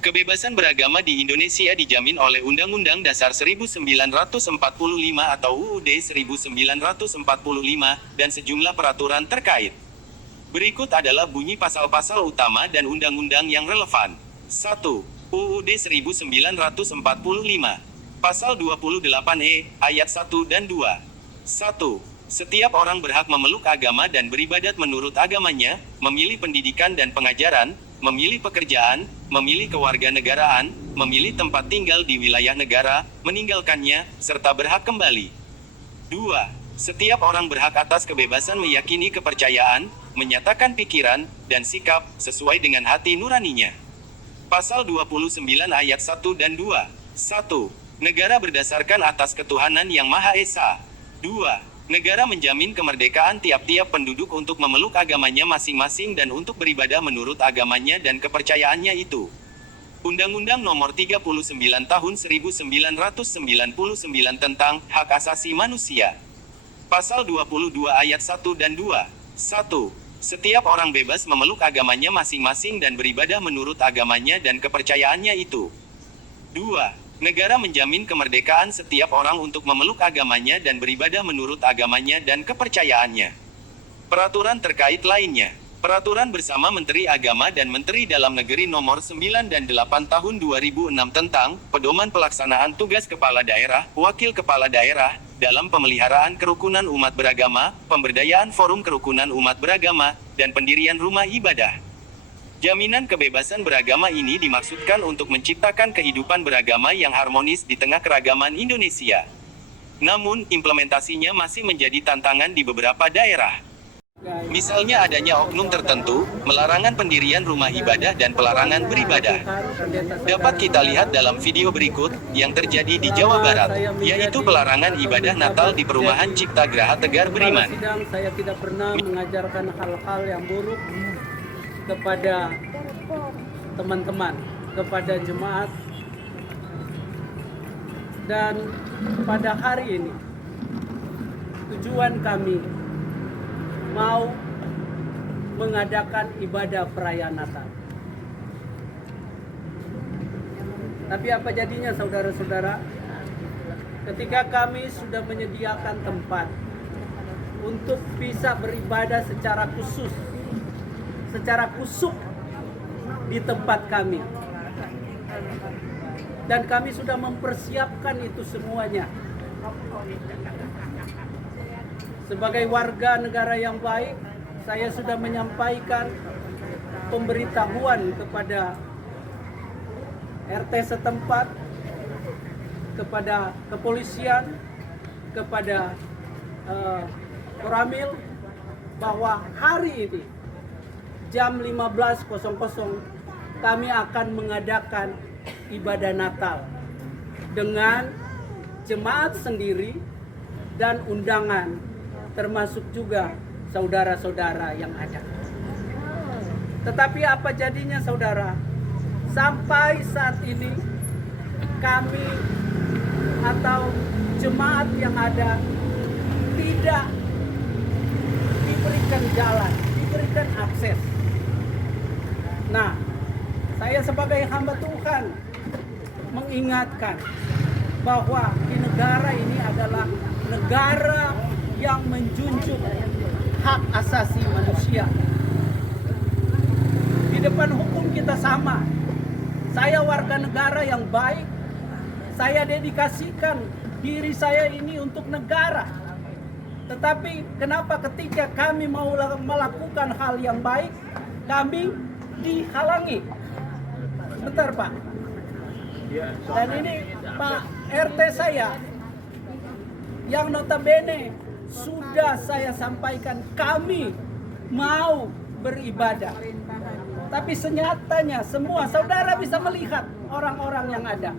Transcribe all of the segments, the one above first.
Kebebasan beragama di Indonesia dijamin oleh Undang-Undang Dasar 1945 atau UUD 1945 dan sejumlah peraturan terkait. Berikut adalah bunyi pasal-pasal utama dan undang-undang yang relevan. 1. UUD 1945. Pasal 28E, ayat 1 dan 2. 1. Setiap orang berhak memeluk agama dan beribadat menurut agamanya, memilih pendidikan dan pengajaran, memilih pekerjaan, memilih kewarganegaraan, memilih tempat tinggal di wilayah negara, meninggalkannya, serta berhak kembali. 2. Setiap orang berhak atas kebebasan meyakini kepercayaan, menyatakan pikiran, dan sikap, sesuai dengan hati nuraninya. Pasal 29 ayat 1 dan 2. 1. Negara berdasarkan atas ketuhanan yang Maha Esa. 2. Negara menjamin kemerdekaan tiap-tiap penduduk untuk memeluk agamanya masing-masing dan untuk beribadah menurut agamanya dan kepercayaannya itu. Undang-Undang Nomor 39 Tahun 1999 tentang Hak Asasi Manusia. Pasal 22 ayat 1 dan 2. 1. Setiap orang bebas memeluk agamanya masing-masing dan beribadah menurut agamanya dan kepercayaannya itu. 2. Negara menjamin kemerdekaan setiap orang untuk memeluk agamanya dan beribadah menurut agamanya dan kepercayaannya. Peraturan terkait lainnya. Peraturan bersama Menteri Agama dan Menteri Dalam Negeri Nomor 9 dan 8 Tahun 2006 tentang pedoman pelaksanaan tugas kepala daerah, wakil kepala daerah, dalam pemeliharaan kerukunan umat beragama, pemberdayaan forum kerukunan umat beragama, dan pendirian rumah ibadah. Jaminan kebebasan beragama ini dimaksudkan untuk menciptakan kehidupan beragama yang harmonis di tengah keragaman Indonesia. Namun, implementasinya masih menjadi tantangan di beberapa daerah. Misalnya adanya oknum tertentu, melarangan pendirian rumah ibadah dan pelarangan beribadah. Dapat kita lihat dalam video berikut, yang terjadi di Jawa Barat, yaitu pelarangan ibadah Natal di perumahan Cipta Graha Tegar Beriman. Saya tidak pernah mengajarkan hal-hal yang buruk kepada teman-teman, kepada jemaat, dan pada hari ini tujuan kami mau mengadakan ibadah perayaan Natal. Tapi apa jadinya saudara-saudara? Ketika kami sudah menyediakan tempat untuk bisa beribadah secara khusus, secara kusuk di tempat kami, dan kami sudah mempersiapkan itu semuanya sebagai warga negara yang baik. Saya sudah menyampaikan pemberitahuan kepada RT setempat, kepada kepolisian, kepada Koramil, bahwa hari ini jam 15.00 kami akan mengadakan ibadah Natal dengan jemaat sendiri dan undangan, termasuk juga saudara-saudara yang ada. Tetapi apa jadinya saudara? Sampai saat ini kami atau jemaat yang ada tidak diberikan jalan, diberikan akses. Nah, saya sebagai hamba Tuhan mengingatkan bahwa di negara ini adalah negara yang menjunjung hak asasi manusia. Di depan hukum kita sama. Saya warga negara yang baik. Saya dedikasikan diri saya ini untuk negara. Tetapi kenapa ketika kami mau melakukan hal yang baik, kami dihalangi? Bentar Pak. Dan ini Pak RT saya yang notabene sudah saya sampaikan kami mau beribadah. Tapi senyatanya semua saudara bisa melihat orang-orang yang ada.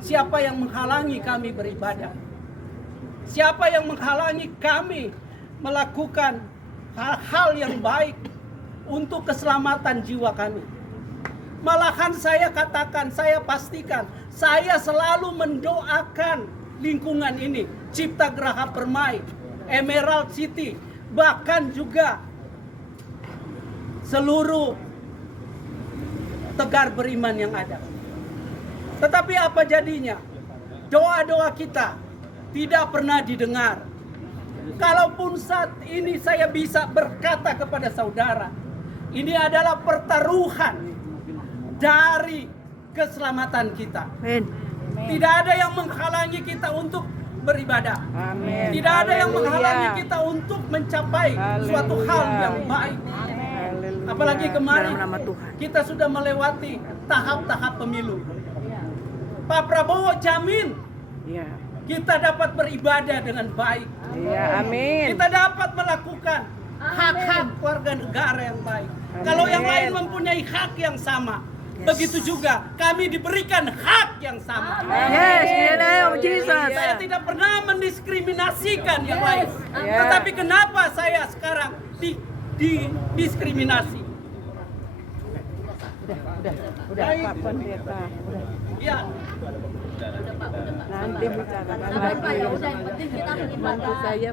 Siapa yang menghalangi kami beribadah? Siapa yang menghalangi kami melakukan hal-hal yang baik untuk keselamatan jiwa kami? Malahan saya katakan, saya pastikan, saya selalu mendoakan lingkungan ini, Cipta Graha Permai, Emerald City, bahkan juga seluruh Tegar Beriman yang ada. Tetapi apa jadinya? Doa-doa kita tidak pernah didengar. Kalaupun saat ini saya bisa berkata kepada saudara, ini adalah pertaruhan dari keselamatan kita. Amin. Tidak ada yang menghalangi kita untuk beribadah. Amin. Tidak ada yang Haleluya. menghalangi kita untuk mencapai suatu Haleluya. hal yang baik. Haleluya. Apalagi kemarin Dalam nama Tuhan. kita sudah melewati tahap-tahap pemilu. Pak Prabowo jamin Ya. kita dapat beribadah dengan baik. Ya, amin. Kita dapat melakukan hak-hak warga negara yang baik. Kalau yang lain mempunyai hak yang sama, begitu juga kami diberikan hak yang sama. Yes, in the name of Jesus. Saya tidak pernah mendiskriminasikan yang lain. Ya. Tetapi kenapa saya sekarang didiskriminasi? Udah Pak Pendeta. Udah. Ya, Nanti bicarakan lagi. Ya udah, yang penting kita Bantu saya.